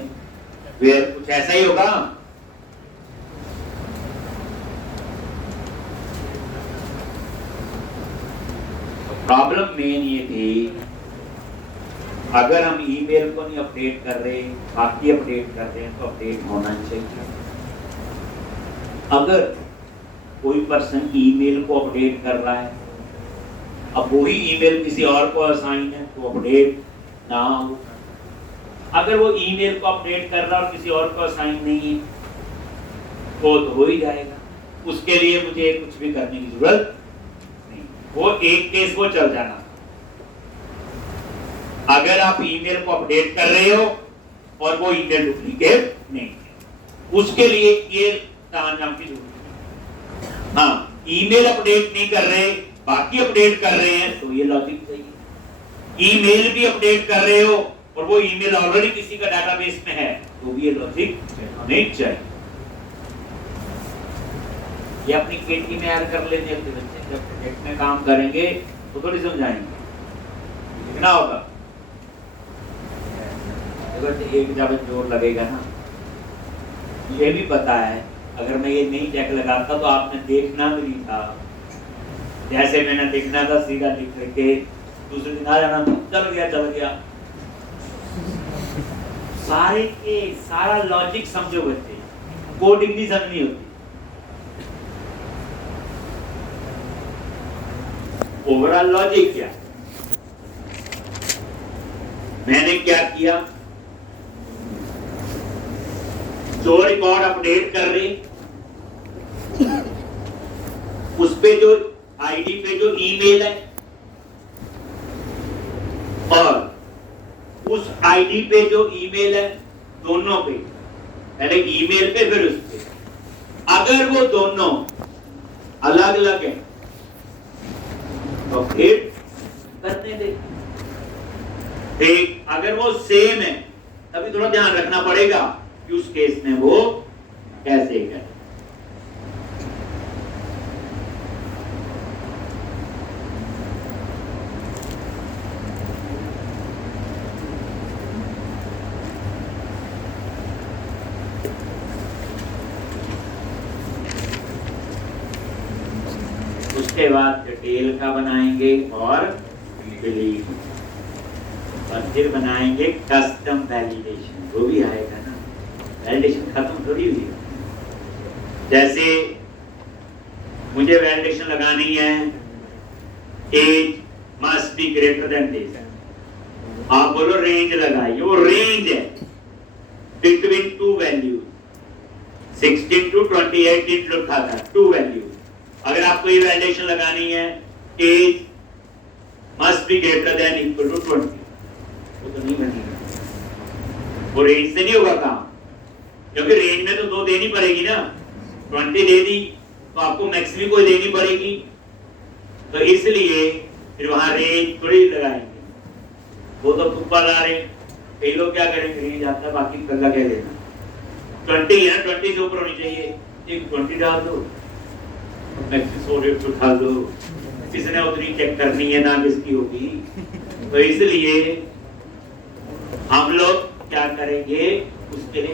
where, कुछ ऐसा ही होगा। प्रॉब्लम मेन ये थी, अगर हम ईमेल को नहीं अपडेट कर रहे, बाकी अपडेट कर रहे हैं, तो अपडेट होना चाहिए। अगर कोई पर्सन ईमेल को अपडेट कर रहा है, अब वही ईमेल किसी और को असाइन है, तो अपडेट ना हो। अगर वो ईमेल को अपडेट कर रहा है और किसी और को असाइन नहीं है, तो हो ही जाएगा, उसके लिए मुझे कुछ भी करने की जरूरत नहीं, वो एक केस वो चल जाना। अगर आप ईमेल को अपडेट कर रहे हो और वो ईमेल डुप्लीकेट नहीं है। उसके लिए ये नाम की जरूरत है। हाँ, ईमेल अपडेट नहीं कर रहे, बाकी अपडेट कर रहे हैं, तो ये लॉजिक चाहिए। ईमेल भी अपडेट कर रहे हो और वो ईमेल ऑलरेडी किसी का डेटाबेस में है, तो भी ये लॉजिक हमें चाहिए। ये अपनी केटी में ऐड कर लेते अपने बच्चे, जब प्रोजेक्ट में काम करेंगे तो थोड़ी समझाएंगे, लिखना होगा। एक जब जोर लगेगा ना, ये भी पता है अगर मैं ये नहीं चेक लगाता तो आपने देखना भी नहीं था। जैसे मैंने देखना था सीधा लिख के दूसरे दिन आ जाना, चल गया। सारा लॉजिक समझो बच्चे, कोडिंग नहीं समझनी होती। ओवरऑल लॉजिक क्या, मैंने क्या किया, जो रिकॉर्ड अपडेट कर रहे उस पे जो आईडी पे जो ईमेल है और उस आईडी पे जो ईमेल है, दोनों पे, पहले ईमेल पे फिर उस पे, अगर वो दोनों अलग अलग है तो फिर करने दे। ठीक, अगर वो सेम है तभी थोड़ा ध्यान रखना पड़ेगा कि उस केस में वो कैसे करें। उसके बाद डिटेल का बनाएंगे और डिलीट, और फिर बनाएंगे कस्टम वैलिडेशन, वो भी आएगा ना, वैलिडेशन खत्म थोड़ी हुई। जैसे मुझे वैलिडेशन लगानी है age must be greater than this, आप बोलो रेंज लगाइए, वो रेंज है बिटवीन टू वैल्यू, 16 to 28 लिखा था, टू वैल्यू। अगर आपको ये वैलिडेशन लगानी है age must be greater than equal to 20, वो तो नहीं बनेगा, वो रेंज से नहीं होगा काम, क्योंकि रेंज में तो 2 देनी पड़ेगी ना, 20 दे दी तो आपको मैक्सिमम कोई देनी पड़ेगी, तो इसलिए फिर वहां रेंज थोड़ी लगाएंगे, वो तो तुक्का ला रहे। कई लोग क्या करेंगे, रेंज आता है बाकी कल्ला कह देना 20 है ना, 20 से ऊपर होनी चाहिए, एक 20 डाल दो, मैक्सिमम रेट उठा दो, किसने उतनी चेक करनी है ना किसकी होगी। तो इसलिए हम लोग क्या करेंगे, उसके लिए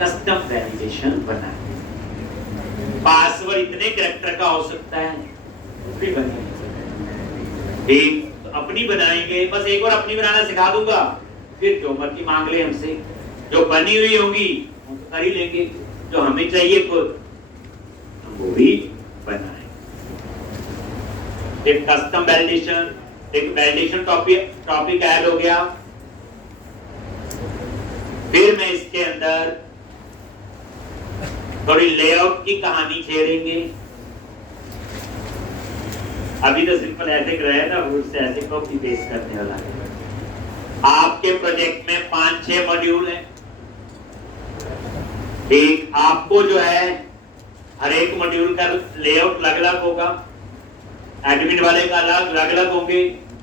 कस्टम वैलिडेशन बनाएंगे। पासवर्ड इतने कैरेक्टर का हो सकता है, भी बनेंगे, तो अपनी बनाएंगे, बस एक बार अपनी बनाना सिखा दूंगा, फिर जो मर्जी मांग ले हमसे, जो बनी हुई होगी हम तो कर ही लेंगे, जो हमें चाहिए खुद हम वो भी बनाएंगे। एक कस्टम वैलिडेशन, एक वैलिडेशन टॉपिक ऐड हो गया। फिर मैं इसके अंदर थोड़ी लेआउट की कहानी छेड़ेंगे। अभी तो सिंपल ऐसे रहे ना, उससे ऐसे कॉपी पेस्ट करने वाला है। आपके प्रोजेक्ट में 5-6 मॉड्यूल है, एक आपको जो है हर एक मॉड्यूल का लेआउट अलग-अलग होगा, एडमिन वाले का अलग-अलग होंगे,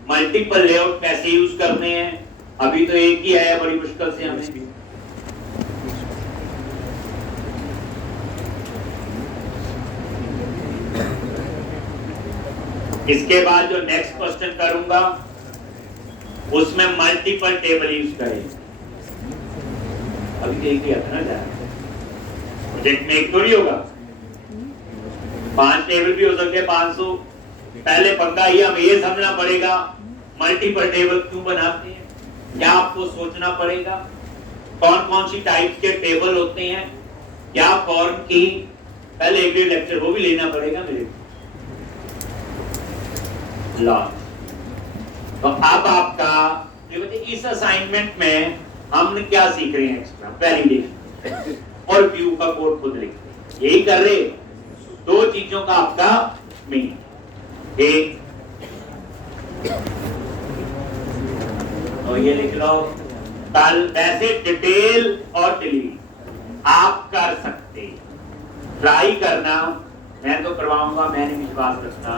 मल्टीपल लेआउट कैसे यूज करने हैं, अभी तो एक ही है, बड़ी मुश्किल से हमें। इसके बाद जो नेक्स्ट क्वेश्चन करूंगा उसमें मल्टीपल टेबल यूज करेंगे। अभी तो एक ही आता ना, प्रोजेक्ट में एक थोड़ी होगा, 5 टेबल भी हो सकते हैं, 500। पहले पंगा ये हमें ये समझना पड़ेगा मल्टीपल टेबल क्यों बनाते हैं, क्या आपको सोचना पड़ेगा, कौन कौन सी टाइप के टेबल होते हैं, क्या फॉर्म की, पहले एक लेक्चर वो भी लेना पड़ेगा मेरे को। तो अब आपका इस असाइनमेंट में हमने क्या सीख रहे हैं, एक्स्ट्रा वैलिडेशन और व्यू का कोड खुद लिख रहे हैं, यही कर रहे। 2 चीजों का आपका मेन, एक तो ये लिख लो कल वैसे डिटेल और डिलीट आप कर सकते, ट्राई करना। मैं तो करवाऊंगा, मैं नहीं विश्वास रखता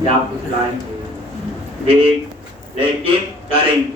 कि आप कुछ लाएंगे, ठीक, लेकिन करेंगे।